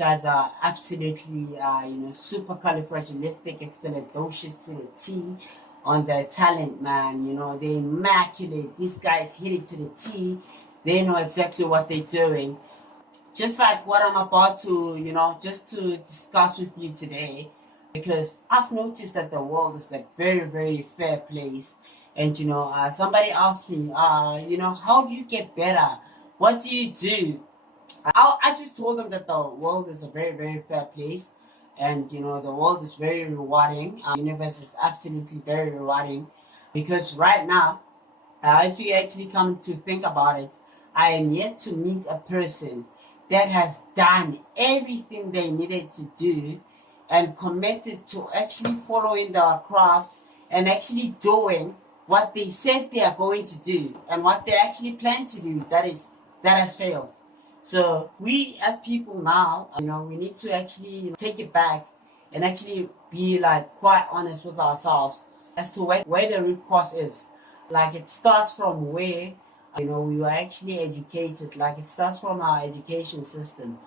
guys are absolutely, supercalifragilisticexpialidocious to the T on their talent, man. They're immaculate. These guys hit it to the T. They know exactly what they're doing. Just like what I'm about to, just to discuss with you today, because I've noticed that the world is a very, very fair place. And, somebody asked me, how do you get better? What do you do? I just told them that the world is a very, very fair place. And, the world is very rewarding. The universe is absolutely very rewarding. Because right now, if you actually come to think about it, I am yet to meet a person that has done everything they needed to do and committed to actually following their craft and actually doing what they said they are going to do and what they actually plan to do that has failed. So we as people now, we need to actually take it back and actually be quite honest with ourselves as to where the root cause is. It starts from where we were actually educated. It starts from our education system.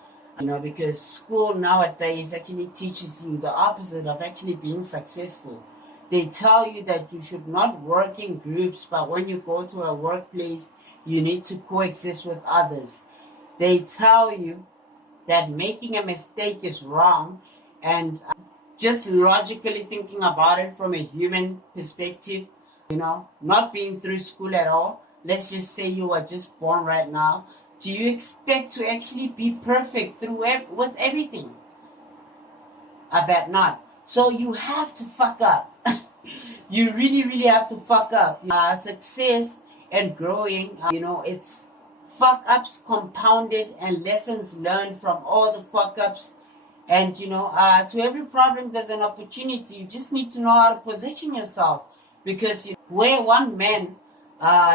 Because school nowadays actually teaches you the opposite of actually being successful. They tell you that you should not work in groups, but when you go to a workplace, you need to coexist with others. They tell you that making a mistake is wrong, and just logically thinking about it from a human perspective, not being through school at all, let's just say you were just born right now, do you expect to actually be perfect with everything? I bet not. So you have to fuck up. You really, really have to fuck up. Success and growing, it's fuck ups compounded and lessons learned from all the fuck ups. And, to every problem there's an opportunity. You just need to know how to position yourself. Because where one man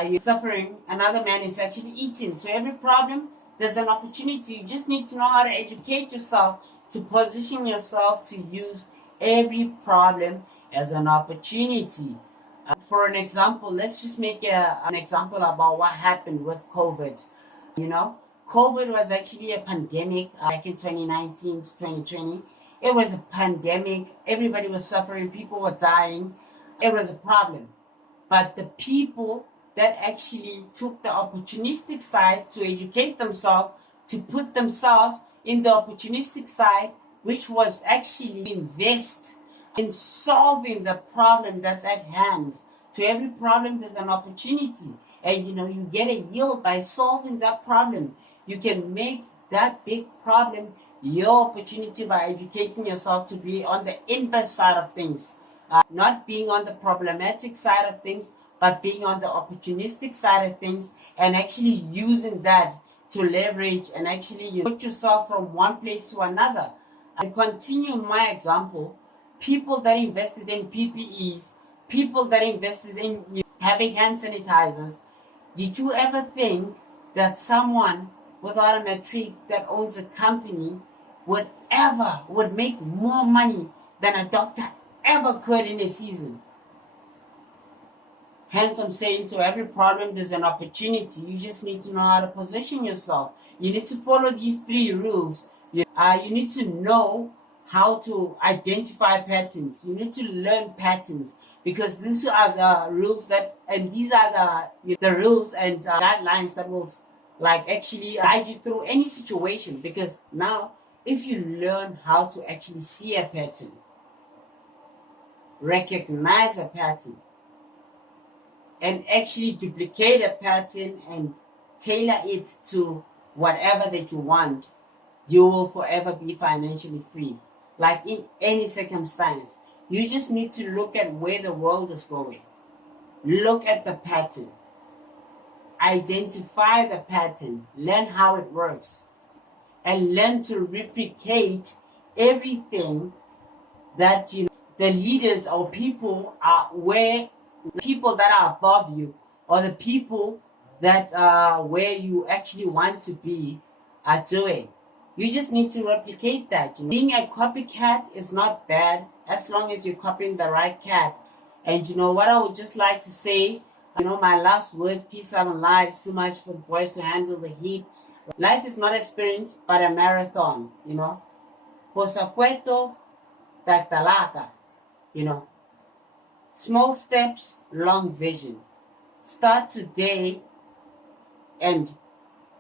is suffering, another man is actually eating. So every problem, there's an opportunity. You just need to know how to educate yourself, to position yourself to use every problem as an opportunity. For an example, let's just make an example about what happened with COVID. COVID was actually a pandemic back in 2019 to 2020. It was a pandemic. Everybody was suffering. People were dying. It was a problem. But the people that actually took the opportunistic side to educate themselves, to put themselves in the opportunistic side, which was actually invest in solving the problem that's at hand. To every problem, there's an opportunity. And, you get a yield by solving that problem. You can make that big problem your opportunity by educating yourself to be on the inverse side of things. Not being on the problematic side of things, but being on the opportunistic side of things and actually using that to leverage and actually put yourself from one place to another. And continue my example, people that invested in PPEs, people that invested in having hand sanitizers, did you ever think that someone without a matric that owns a company would make more money than a doctor ever could in a season? Hence, I'm saying to every problem, there's an opportunity. You just need to know how to position yourself. You need to follow these 3 rules. You need to know how to identify patterns. You need to learn patterns, because these are the rules these are the rules and guidelines that will actually guide you through any situation. Because now, if you learn how to actually see a pattern, recognize a pattern, and actually duplicate a pattern and tailor it to whatever that you want, you will forever be financially free. In any circumstance, you just need to look at where the world is going. Look at the pattern. Identify the pattern. Learn how it works. And learn to replicate everything that the leaders or people that are above you, or the people that are where you actually want to be, are doing. You just need to replicate that. Being a copycat is not bad as long as you're copying the right cat. And what I would just like to say, my last words, peace, love, and life. It's too much for the boys to handle the heat. Life is not a sprint, but a marathon. Posakweto Taktalaka. Small steps, long vision. Start today and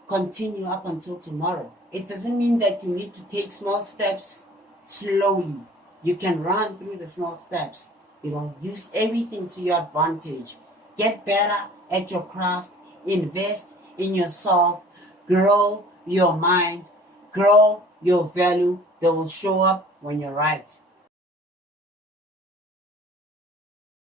continue up until tomorrow. It doesn't mean that you need to take small steps slowly. You can run through the small steps. Use everything to your advantage. Get better at your craft. Invest in yourself. Grow your mind. Grow your value. They will show up when you're right.